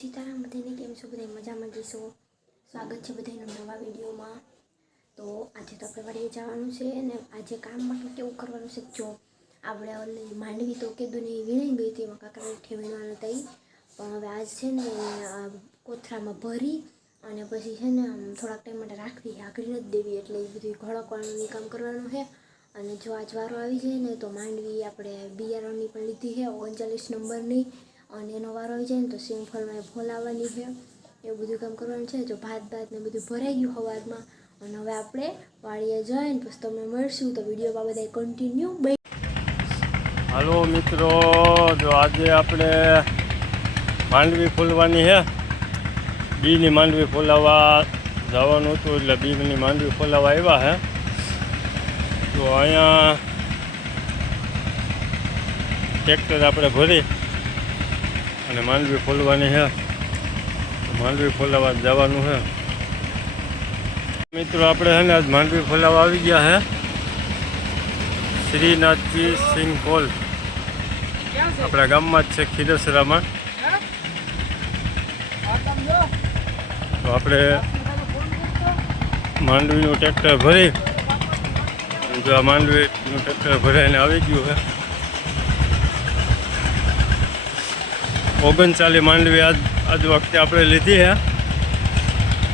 સીતારામ બધાને કેમ છો? બધા મજામાં જઈશો સ્વાગત છે બધાનું નવા વિડીયોમાં. તો આજે તો આપણે વળી જવાનું છે અને આજે કામ માટે કેવું કરવાનું છે? જો, આપણે ઓલી માંડવી તો કીધું ને વીણી ગઈ હતી એમાં કાકા વીણવાનું થઈ પણ હવે આજ છે ને કોથરામાં ભરી અને પછી છે ને થોડાક ટાઈમ માટે રાખવી આગળ નથી દેવી એટલે એ બધું ઘડકવાનું કામ કરવાનું છે. અને જો આજ વારો આવી જાય ને તો માંડવી આપણે બિયારણની પણ લીધી છે, ઓગણચાલીસ નંબરની. અને એનો વારો આવી જાય ને તો સિંગફળમાં એ ફોલાવવાની છે, એવું બધું કામ કરવાનું છે. જો ભાત ભાત ને બધું ભરાઈ ગયું સવારમાં અને હવે આપણે વાડીએ જઈને પછી તમને મળશું તો વિડીયોમાં બધા કન્ટિન્યુ બે હાલો મિત્રો, જો આજે આપણે માંડવી ફૂલવાની છે. બીની માંડવી ફોલાવવા જવાનું હતું એટલે બીની માંડવી ફોલાવવા આવ્યા છે. તો અહીંયા ટ્રેક્ટર આપણે ભરી અને માંડવી ફોલવાની છે. માંડવી ફૂલાવા જવાનું છે. મિત્રો, આપણે છે ને આજ માંડવી ફોલાવા આવી ગયા છે. શ્રીનાથજી સિંહ પોલ આપણા ગામમાં જ છે ખીરસરામાં તો આપણે માંડવીનું ટ્રેક્ટર ભરી. જો આ માંડવીનું ટ્રેક્ટર ભરાઈને આવી ગયું છે. ઓગણચાલીસ માંડવી આજ આજ વખતે આપણે લીધી છે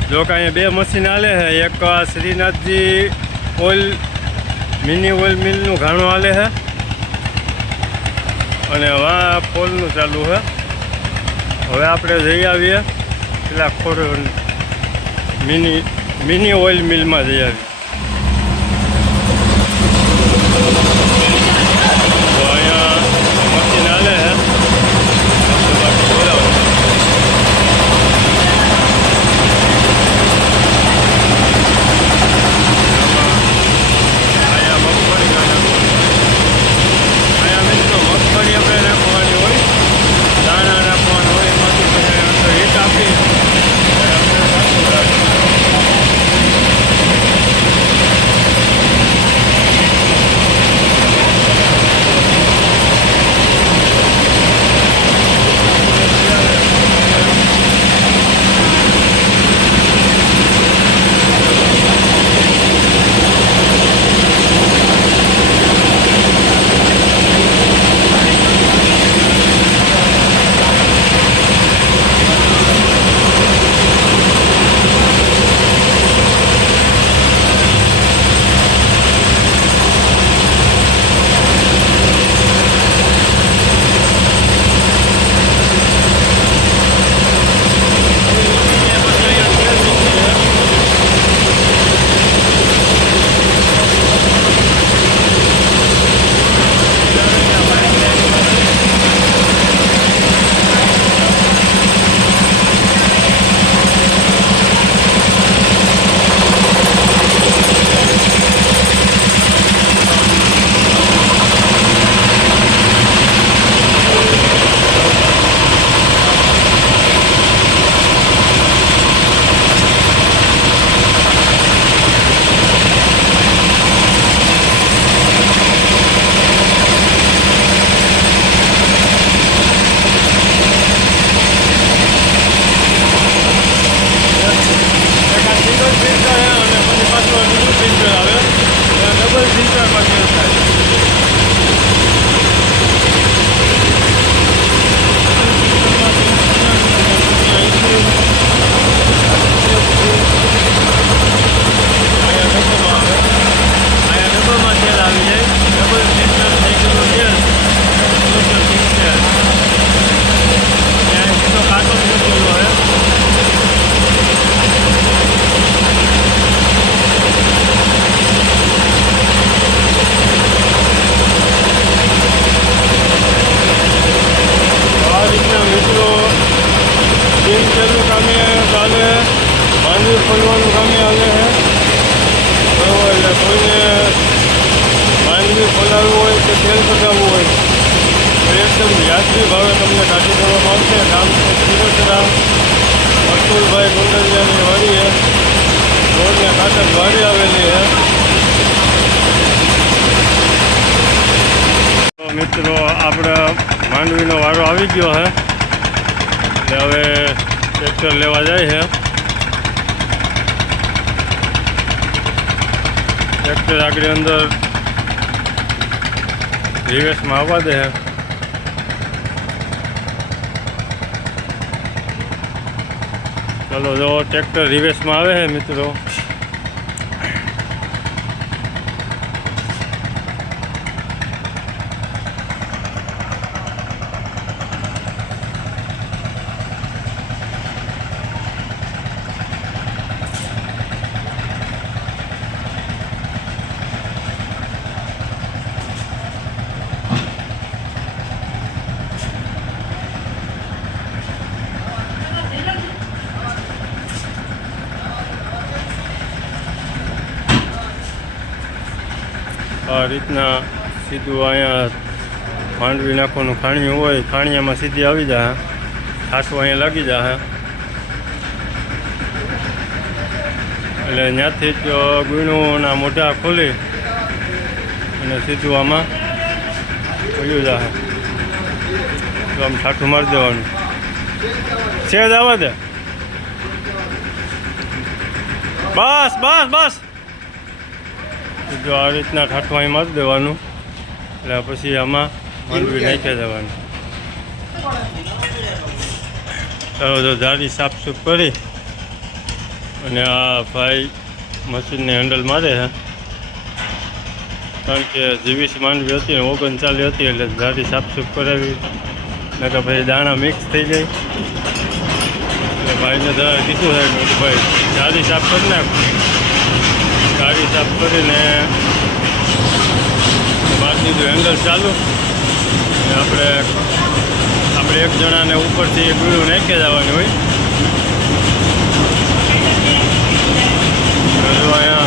જો કે અહીંયા બે મશીન હાલે છે એક શ્રીનાથજી ઓઇલ, મિની ઓઇલ મિલનું ઘાણું હાલે છે અને વા પોલનું ચાલુ છે હવે આપણે જઈ આવીએ. પેલા ખોર મિની મિની ઓઇલ મિલમાં જઈ આવીએ. તેલ પકાવવું હોય. તો એકદમ વ્યાજબી ભાવે તમને કાઢી દેવામાં આવશે ગામ છે અતુલભાઈ ગુંડરિયાની વાડી છે રોડને કાંઠે વાડી આવેલી છે. મિત્રો, આપણે માંડવીનો વારો આવી ગયો છે. એટલે હવે ટ્રેક્ટર લેવા જાય છે. ટ્રેક્ટર આગળ અંદર રિવેશમાં આવવા દે ચલો જો ટ્રેક્ટર રિવેશમાં આવે છે મિત્રો? આ રીતના સીધું અહીંયા માંડવી નાખવાનું ખાણિયું હોય, ખાણિયામાં સીધી આવી જાય ખાસું અહીંયા લાગી જાય એટલે ત્યાંથી જ ગુણોના મોઢા ખોલી અને સીધું આમાં વયું જાય તો આમ છાઠું મારી દેવાનું. છે જ આવવા દે. બસ બસ બસ. જો આ રીતના ઠાઠું અહીં મારી દેવાનું. એટલે પછી આમાં માંડવી નાખ્યા દેવાનું. ચાલો, જો જારી સાફ સૂફ કરી. અને આ ભાઈ મશીનને હેન્ડલ મારે છે. કારણ કે જીવીસ માંડવી હતી ને ઓગણચાલી હતી એટલે જારી સાફસૂફ કરાવી. નકર પછી દાણા મિક્સ થઈ જાય. એટલે ભાઈને કીધું થાય ભાઈ જારી સાફ કરી નાખ. ગાડી સાફ કરીને બાકી તો હેન્ડલ ચાલુ આપણે આપણે એક જણાને ઉપરથી એક ગળું નાખી જવાની હોય. જો અહીંયા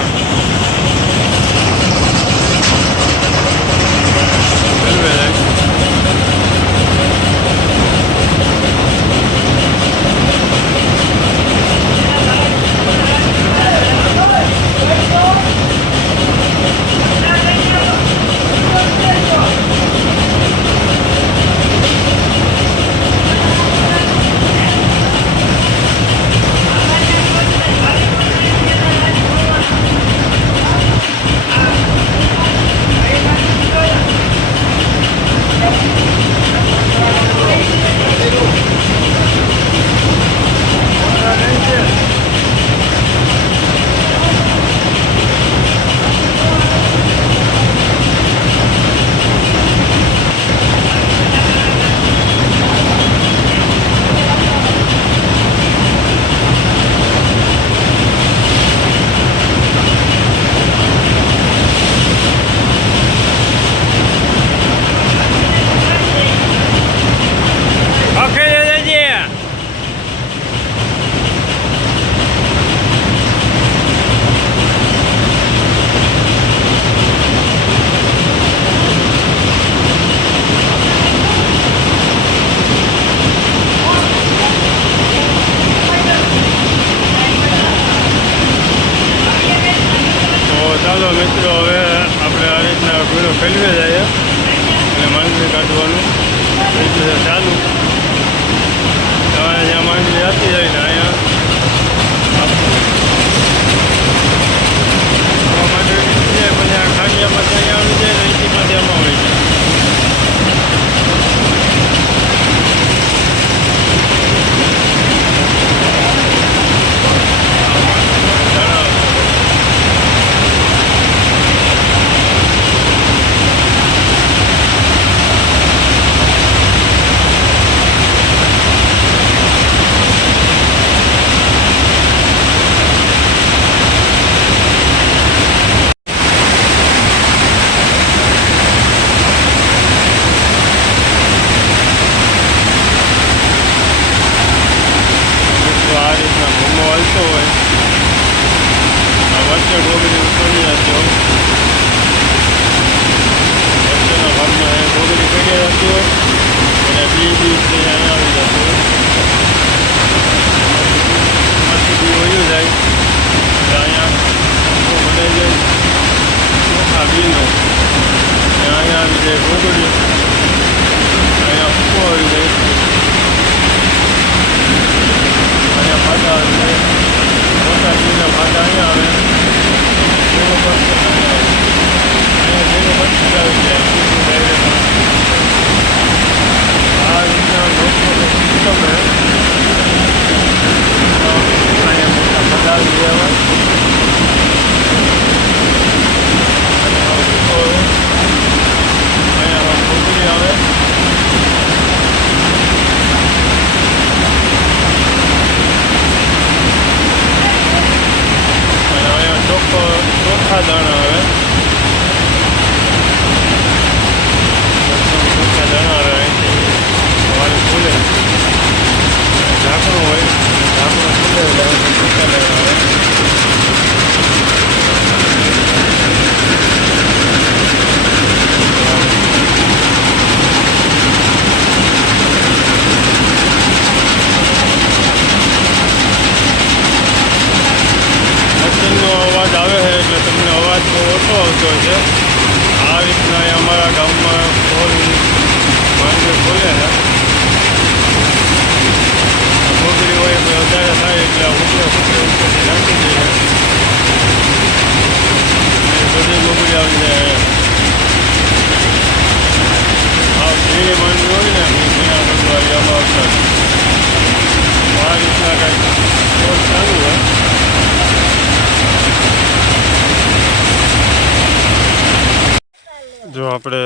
જો આપણે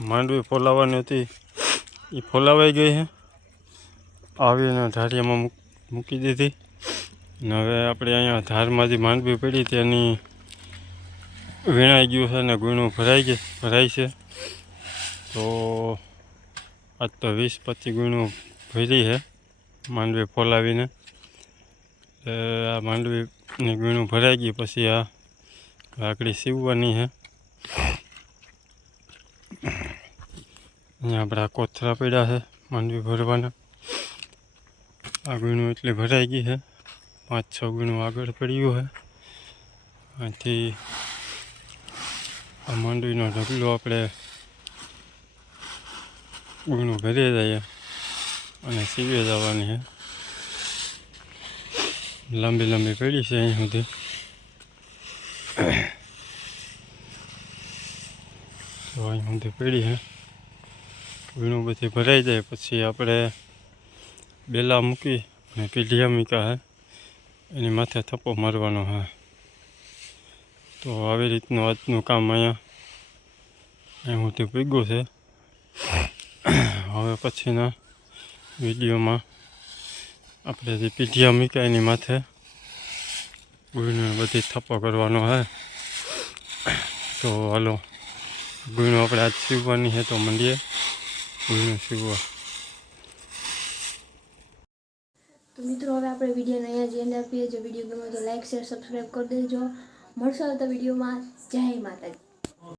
માંડવી ફોલાવવાની હતી એ ફોલાવાઈ ગઈ છે આવીને ધારિયામાં મૂક- દીધી. ને હવે આપણે અહીંયા ધારમાંથી માંડવી પડી તેની વીણાઈ ગયું છે ને ગુણું ભરાઈ ગયું ભરાય છે. તો આજ તો વીસ પચીસ ગુણું ભરી છે માંડવી ફોલાવીને. આ માંડવીની ગુણું ભરાઈ ગઈ, પછી આ લાકડી સીવવાની છે અહીંયા આપણા કોથરા પડ્યા છે, માંડવી ભરવાના. આ ગીણું એટલે ભરાઈ ગઈ છે. પાંચ, છ ગુણું આગળ પડ્યું છે. આથી આ માંડવીનો ઢગલો આપણે ગુણું ભરી જઈએ અને સીવે જવાની છે. લાંબી લાંબી પડી છે અહીં સુધી. તો અહીં સુધી પડી છે. વીણું બધી ભરાઈ જાય, પછી આપણે બેલા મૂકી અને પીઢિયા મીકા હે. એની માથે થપ્પો મારવાનો હે. તો આવી રીતનું આજનું કામ અહીંયા અહીં સુધી ભેગું છે. હવે પછીના વિડીયોમાં આપણે જે પીઢિયા મીકા એની માથે ગુણને બધી થપ્પો કરવાનો હે. તો હાલો ગુણો આપણે આજ સીવવાની છે તો મંડીએ. સીવવા તો મિત્રો, હવે આપણે વિડીયોને અહીંયા જ એન્ડ આપીએ. જો વીડિયો ગમે તો લાઈક શેર સબસ્ક્રાઈબ કરી દેજો. મળશો આવતા વિડીયોમાં. જય માતાજી.